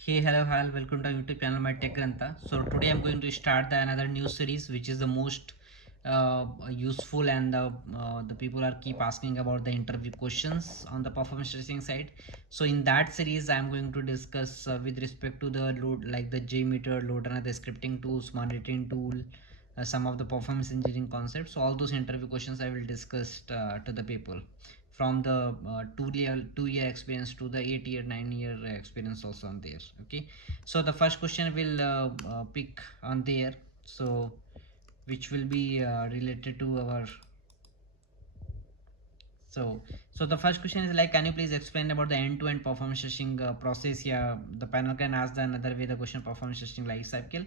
Hey, hello, hi, welcome to YouTube channel My Tech Grantha. So today I'm going to start another new series, which is the most useful, and the people are keep asking about the interview questions on the performance testing side. So in that series, I'm going to discuss with respect to the load, like the JMeter, load runner, the scripting tools, monitoring tool, some of the performance engineering concepts. So all those interview questions I will discuss to the people from the 2 year experience to the 8 year 9 year experience also on there. Okay, so the first question will pick on there, so which will be related to our. So the first question is like, can you please explain about the end-to-end performance testing process? Yeah, the panel can ask the another way the question performance testing life cycle.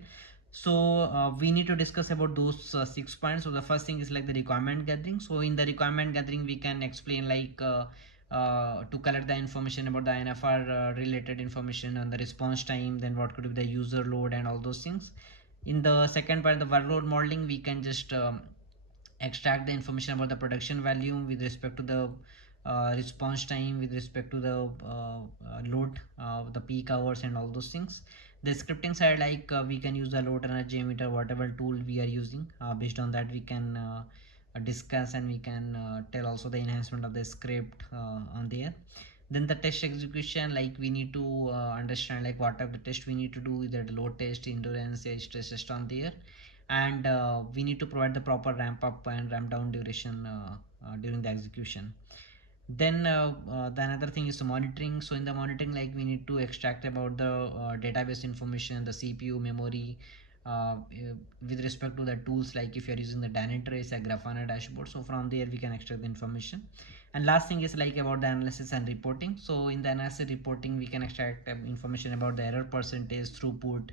So we need to discuss about those 6 points. So the first thing is like the requirement gathering. So in the requirement gathering, we can explain like to collect the information about the NFR related information on the response time, then what could be the user load and all those things. In the second part, the workload modeling, we can just extract the information about the production volume with respect to the response time, with respect to the load, the peak hours and all those things. The scripting side, like we can use the load runner, JMeter, whatever tool we are using. Based on that, we can discuss, and we can tell also the enhancement of the script on there. Then the test execution, like we need to understand like what are the test we need to do, either the load test, endurance, edge test on there. And we need to provide the proper ramp up and ramp down duration during the execution. Then the another thing is the monitoring. So in the monitoring, like we need to extract about the database information, the CPU, memory, with respect to the tools, like if you're using the Dynatrace or Grafana dashboard, so from there we can extract the information. And last thing is like about the analysis and reporting. So in the analysis reporting, we can extract information about the error percentage, throughput,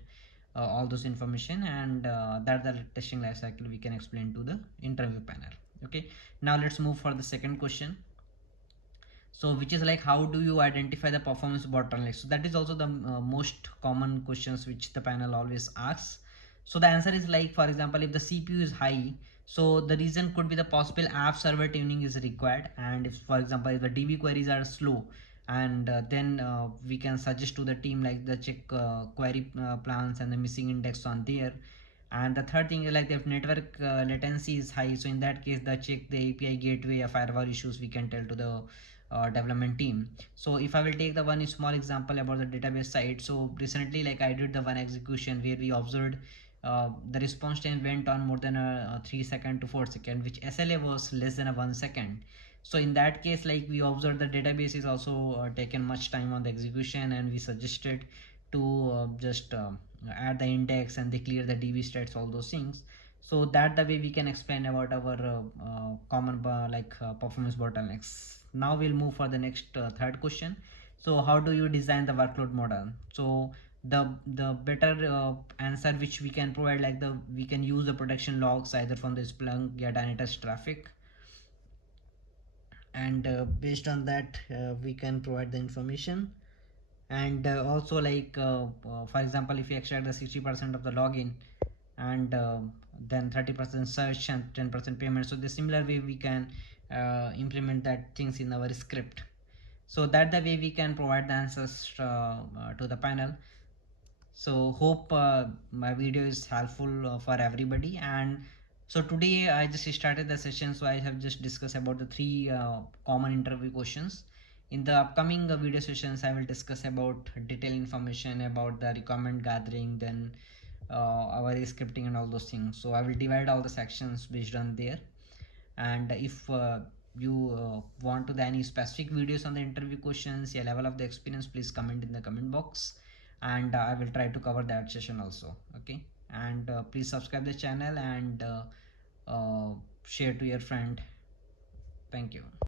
all those information, and that the testing life cycle we can explain to the interview panel. Okay, now let's move for the second question. So which is like, how do you identify the performance bottleneck? So that is also the most common questions which the panel always asks. So the answer is like, for example, if the CPU is high, so the reason could be the possible app server tuning is required. And if, for example, if the DB queries are slow, and then we can suggest to the team like the check query plans and the missing index on there. And the third thing is like, if network latency is high, so in that case the check the API gateway or firewall issues, we can tell to the development team. So if I will take the one small example about the database side, so recently like I did the one execution where we observed the response time went on more than 3 second to 4 second, which SLA was less than a 1 second. So in that case, like we observed the database is also taken much time on the execution, and we suggested to just add the index, and they clear the DB stats, all those things. So that the way we can explain about our common performance bottlenecks. Now we'll move for the next third question. So how do you design the workload model? So the better answer which we can provide, like the we can use the production logs either from the Splunk or Dynatrace traffic, and based on that we can provide the information. And also like for example, if you extract the 60% of the login, and then 30% search and 10% payment, so the similar way we can implement that things in our script. So that the way we can provide the answers to the panel. So hope my video is helpful for everybody. And so today I just started the session, so I have just discussed about the three common interview questions. In the upcoming video sessions, I will discuss about detailed information about the requirement gathering, then our scripting and all those things. So I will divide all the sections based on there. And if you want to the any specific videos on the interview questions, your level of the experience, please comment in the comment box, and I will try to cover that session also. Okay, and please subscribe the channel, and share to your friend. Thank you.